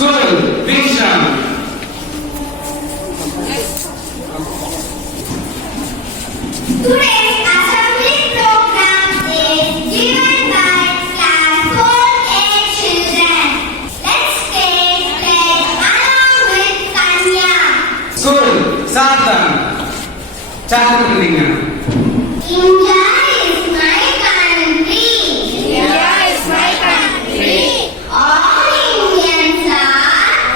School, Vikram. Today's assembly program is given by class 4A children. Let's play along with Tanya. School, Satam. Cakap India is my country. India is my country. All Indians are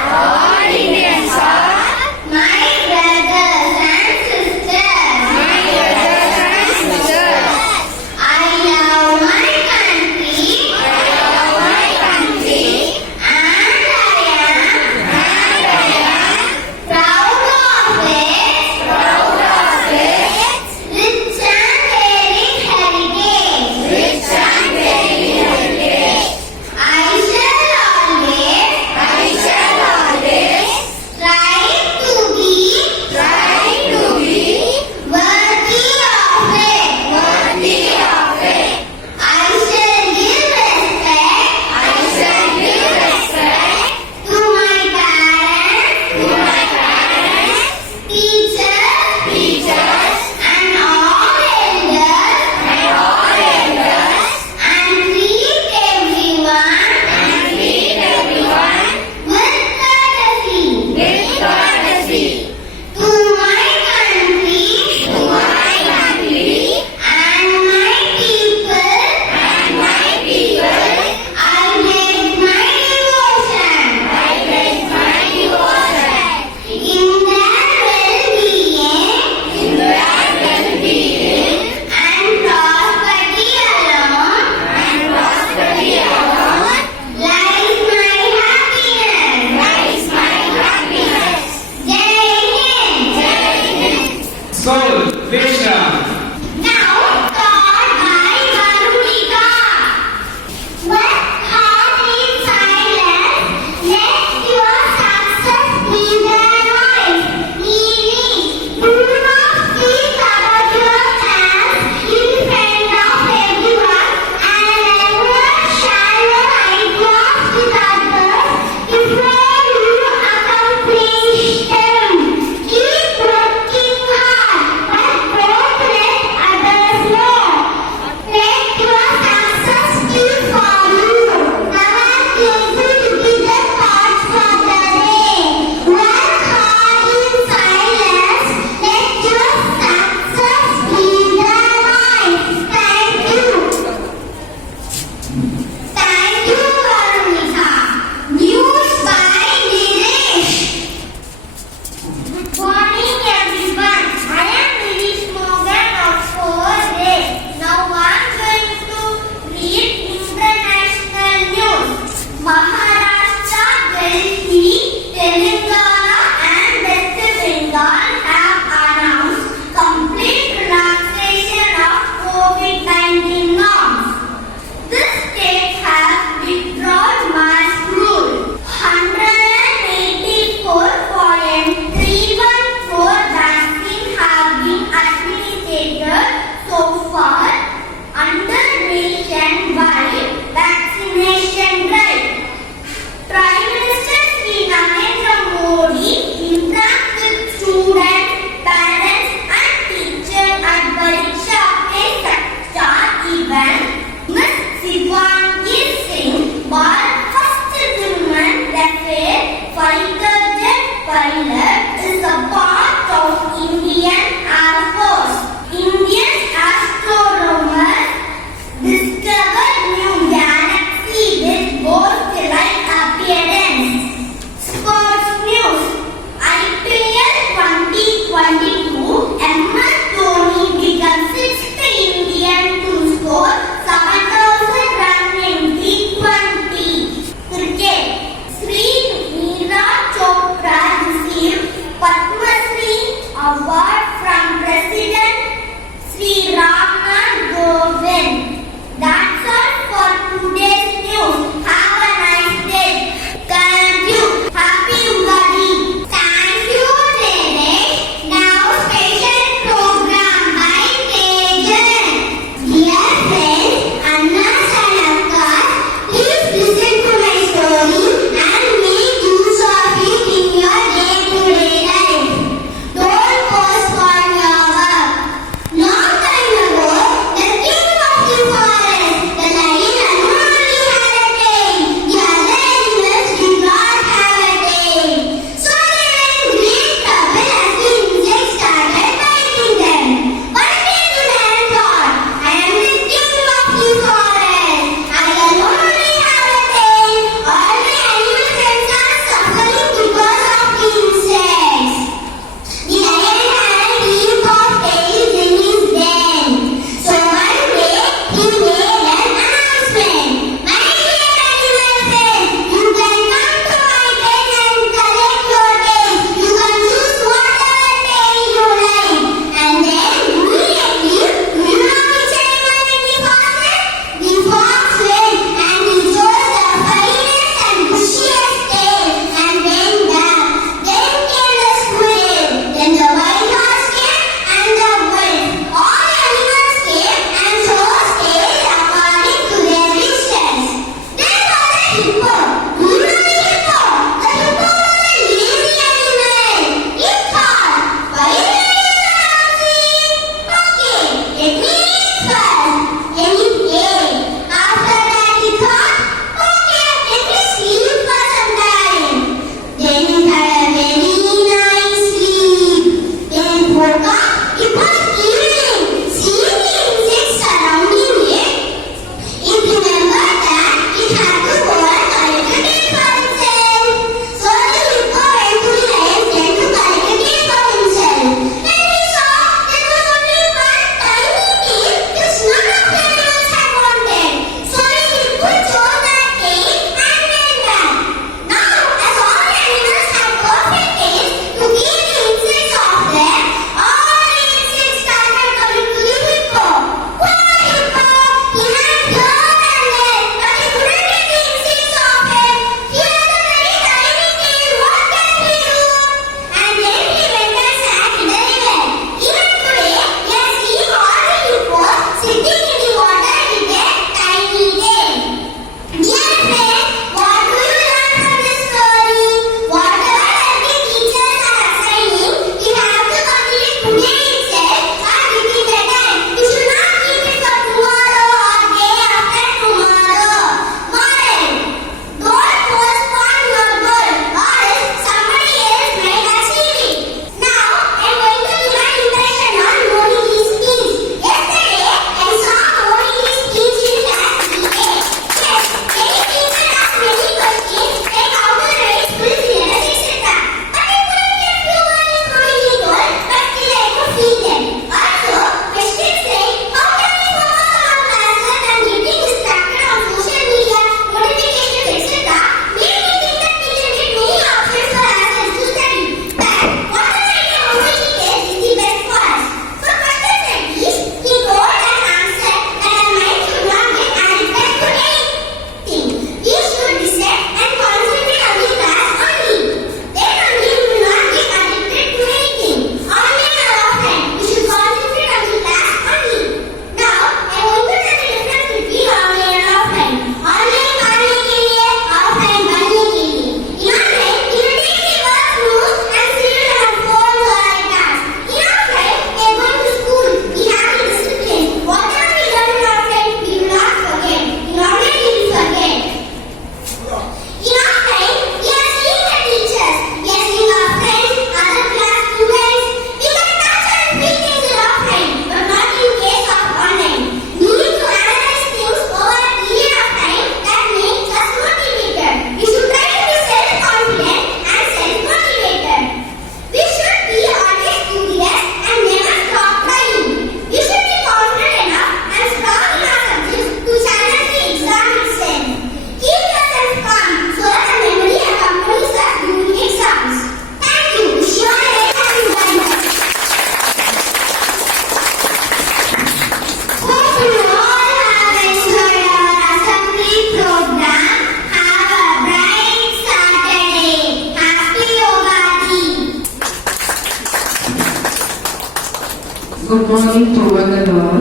Good morning to one and all.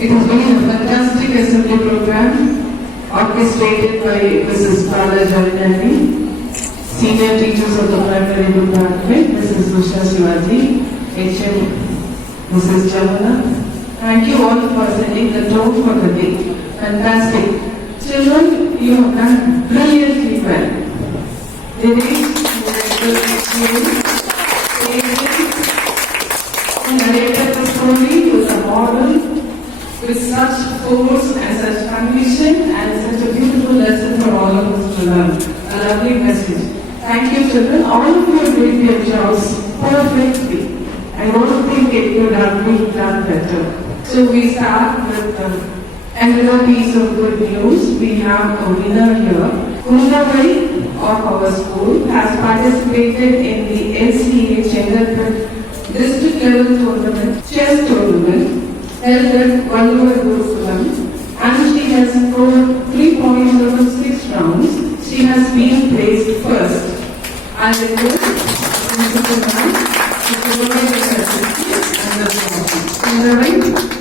It has been a fantastic assembly program orchestrated by Mrs. Bala, senior teachers of the primary department, Mrs. Usha Shivaji, HM Mrs. Jamuna. Thank you all for setting the tone for the day. Fantastic. Children, you have done brilliantly well. Dady, narrated the story to the model with such force and such conviction and such a beautiful lesson for all of us to learn. A lovely message. Thank you, children. All of you did your jobs perfectly. I don't think it could have been done better. So we start with another piece of good news. We have a winner here. Minambakkam of our school has participated in the LCA Chengalpet district level tournament, chess tournament, held at Gurukulam, and she has scored 3 points out of 6 rounds. She has been placed first. I request Mr. Kumar to provide the certificate and the trophy. Minambakkam.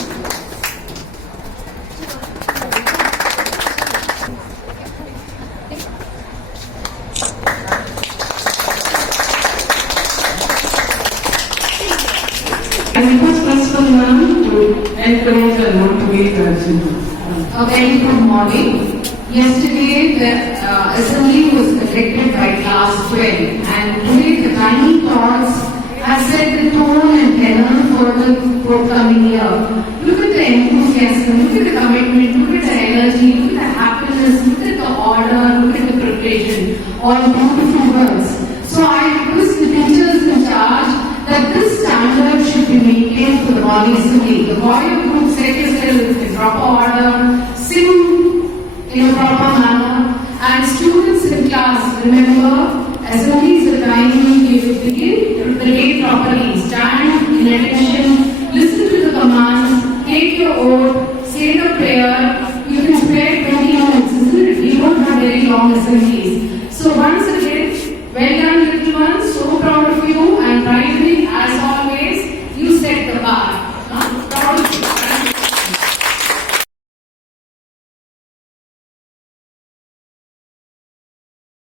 I request Principal Ma'am to encourage and motivate our children. A very good morning. Yesterday the assembly was elected by class 12 and today the tiny thoughts have set the tone and tenor for the forthcoming year. Look at the enthusiasm, look at the commitment, look at the energy, look at the happiness, look at the order, look at the preparation. All beautiful words. So I request the teachers in charge that this standard should be maintained for the morning assembly. The choir group set yourself in proper order, sing in a proper manner, and students in class remember assembly is the time we give it